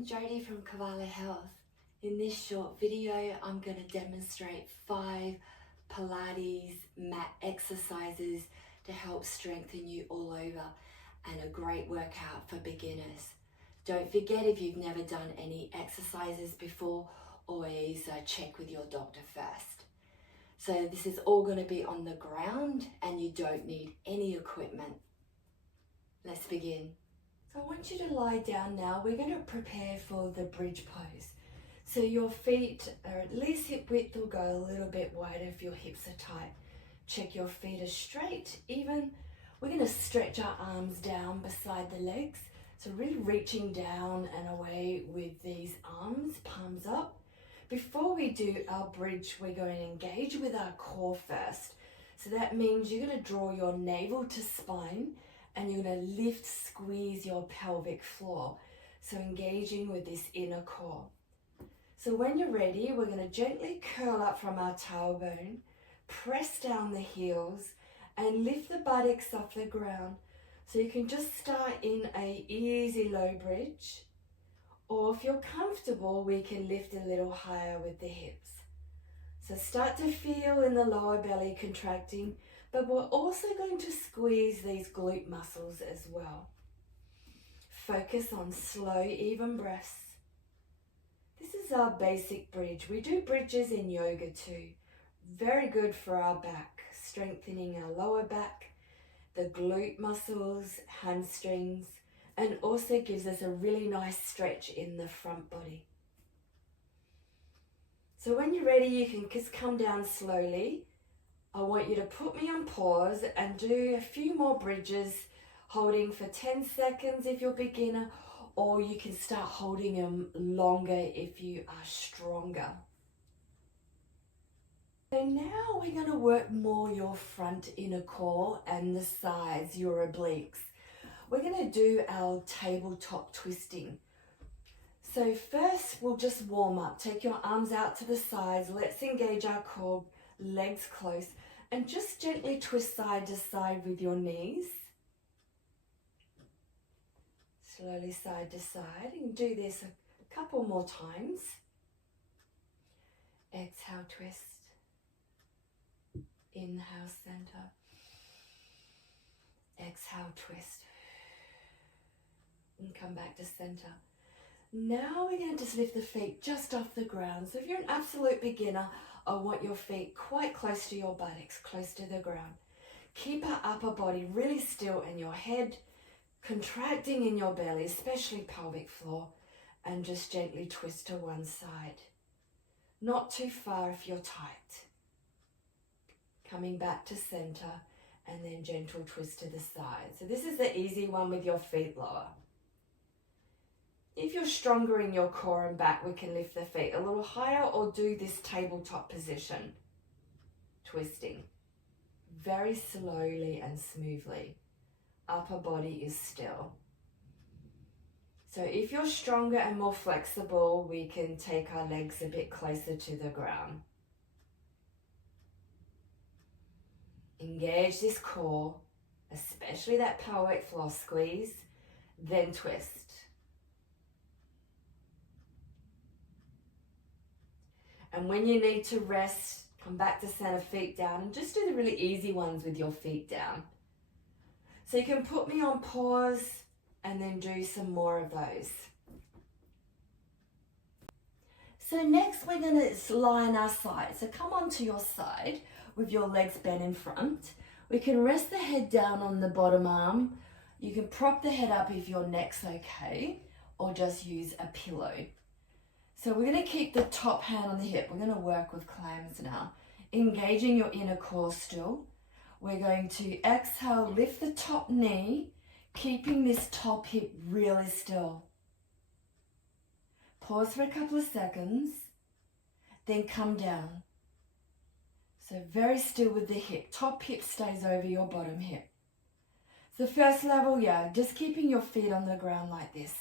I'm Jodie from Kevala Health. In this short video, I'm going to demonstrate 5 Pilates mat exercises to help strengthen you all over and a great workout for beginners. Don't forget, if you've never done any exercises before, always check with your doctor first. So this is all going to be on the ground and you don't need any equipment. Let's begin. So I want you to lie down now. We're going to prepare for the bridge pose. So your feet are at least hip width or go a little bit wider if your hips are tight. Check your feet are straight, even. We're going to stretch our arms down beside the legs. So really reaching down and away with these arms, palms up. Before we do our bridge, we're going to engage with our core first. So that means you're going to draw your navel to spine and you're going to lift, squeeze your pelvic floor. So engaging with this inner core. So when you're ready, we're going to gently curl up from our tailbone, press down the heels and lift the buttocks off the ground. So you can just start in a easy low bridge, or if you're comfortable, we can lift a little higher with the hips. So start to feel in the lower belly contracting, but we're also going to squeeze these glute muscles as well. Focus on slow, even breaths. This is our basic bridge. We do bridges in yoga too. Very good for our back, strengthening our lower back, the glute muscles, hamstrings, and also gives us a really nice stretch in the front body. So when you're ready, you can just come down slowly. I want you to put me on pause and do a few more bridges, holding for 10 seconds if you're a beginner, or you can start holding them longer if you are stronger. So now we're going to work more your front inner core and the sides, your obliques. We're going to do our tabletop twisting. So first we'll just warm up. Take your arms out to the sides. Let's engage our core, legs close, and just gently twist side to side with your knees. Slowly side to side. You can do this a couple more times. Exhale, twist. Inhale, center. Exhale, twist. And come back to center. Now we're going to just lift the feet just off the ground. So if you're an absolute beginner, I want your feet quite close to your buttocks, close to the ground. Keep our upper body really still and your head contracting in your belly, especially pelvic floor, and just gently twist to one side. Not too far if you're tight. Coming back to center and then gentle twist to the side. So this is the easy one with your feet lower. If you're stronger in your core and back, we can lift the feet a little higher or do this tabletop position. Twisting. Very slowly and smoothly. Upper body is still. So if you're stronger and more flexible, we can take our legs a bit closer to the ground. Engage this core, especially that pelvic floor squeeze, then twist. And when you need to rest, come back to center, feet down, and just do the really easy ones with your feet down. So you can put me on pause and then do some more of those. So next we're going to lie on our side. So come onto your side with your legs bent in front. We can rest the head down on the bottom arm. You can prop the head up if your neck's okay, or just use a pillow. So we're going to keep the top hand on the hip. We're going to work with clams now. Engaging your inner core still. We're going to exhale, lift the top knee, keeping this top hip really still. Pause for a couple of seconds, then come down. So very still with the hip. Top hip stays over your bottom hip. So first level, just keeping your feet on the ground like this.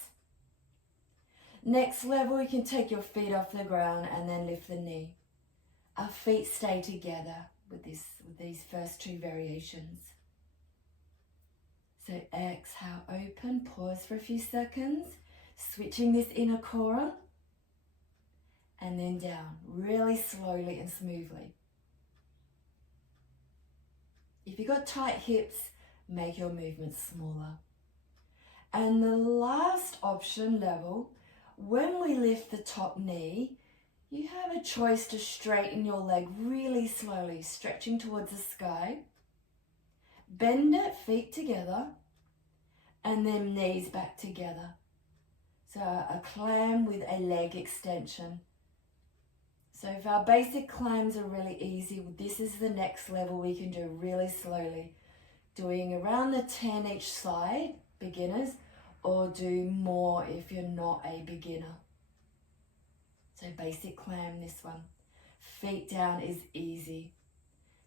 Next level, you can take your feet off the ground and then lift the knee. Our feet stay together with these first 2 variations. So exhale, open, pause for a few seconds. Switching this inner core on and then down, really slowly and smoothly. If you've got tight hips, make your movements smaller. And the last option level, when we lift the top knee, you have a choice to straighten your leg really slowly, stretching towards the sky. Bend it, feet together, and then knees back together. So a clam with a leg extension. So if our basic clams are really easy, this is the next level we can do really slowly. Doing around the 10 each side, beginners, or do more if you're not a beginner. So basic clam, this one. Feet down is easy.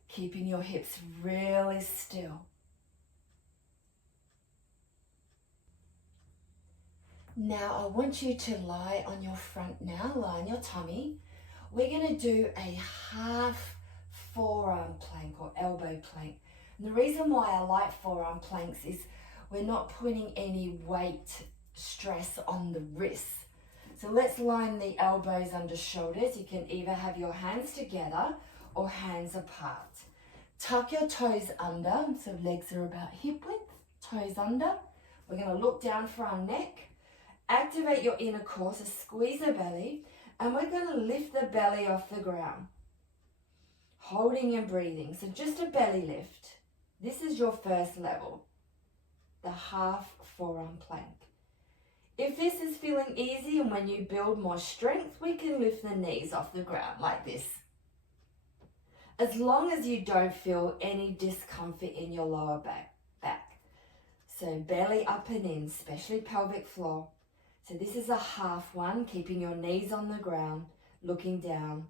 Keeping your hips really still. Now I want you to lie on your front now, lie on your tummy. We're going to do a half forearm plank or elbow plank. And the reason why I like forearm planks is we're not putting any weight stress on the wrists. So let's line the elbows under shoulders. You can either have your hands together or hands apart. Tuck your toes under, so legs are about hip width, toes under. We're going to look down for our neck. Activate your inner core, so squeeze the belly, and we're going to lift the belly off the ground. Holding and breathing, so just a belly lift. This is your first level, the half forearm plank. If this is feeling easy and when you build more strength, we can lift the knees off the ground like this. As long as you don't feel any discomfort in your lower back. So belly up and in, especially pelvic floor. So this is a half one, keeping your knees on the ground, looking down.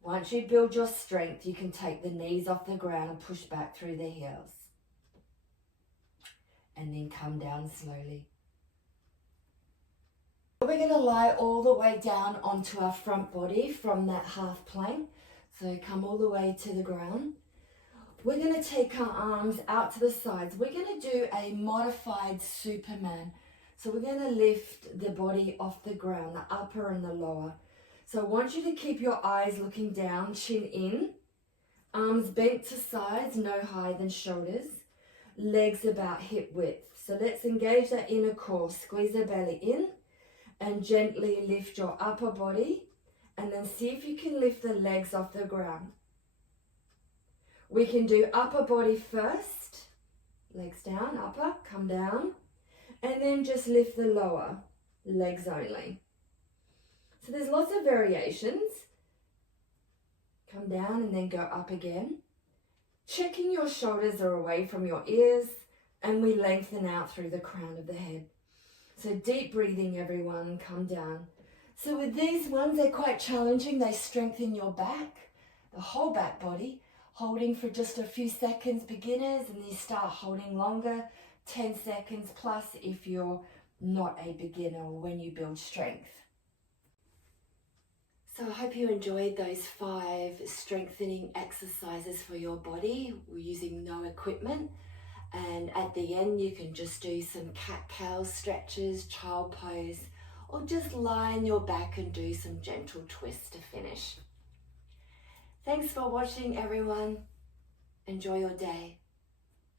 Once you build your strength, you can take the knees off the ground and push back through the heels. And then come down slowly. We're going to lie all the way down onto our front body from that half plank. So come all the way to the ground. We're going to take our arms out to the sides. We're going to do a modified Superman. So we're going to lift the body off the ground, the upper and the lower. So I want you to keep your eyes looking down, chin in, arms bent to sides, no higher than shoulders, legs about hip width. So let's engage that inner core, squeeze the belly in and gently lift your upper body and then see if you can lift the legs off the ground. We can do upper body first, legs down, upper, come down. And then just lift the lower, legs only. So there's lots of variations. Come down and then go up again. Checking your shoulders are away from your ears and we lengthen out through the crown of the head. So deep breathing, everyone, come down. So with these ones, they're quite challenging. They strengthen your back, the whole back body, holding for just a few seconds, beginners, and then you start holding longer. 10 seconds plus if you're not a beginner or when you build strength. So I hope you enjoyed those 5 strengthening exercises for your body. We're using no equipment. And at the end, you can just do some cat-cow stretches, child pose, or just lie on your back and do some gentle twists to finish. Thanks for watching, everyone. Enjoy your day.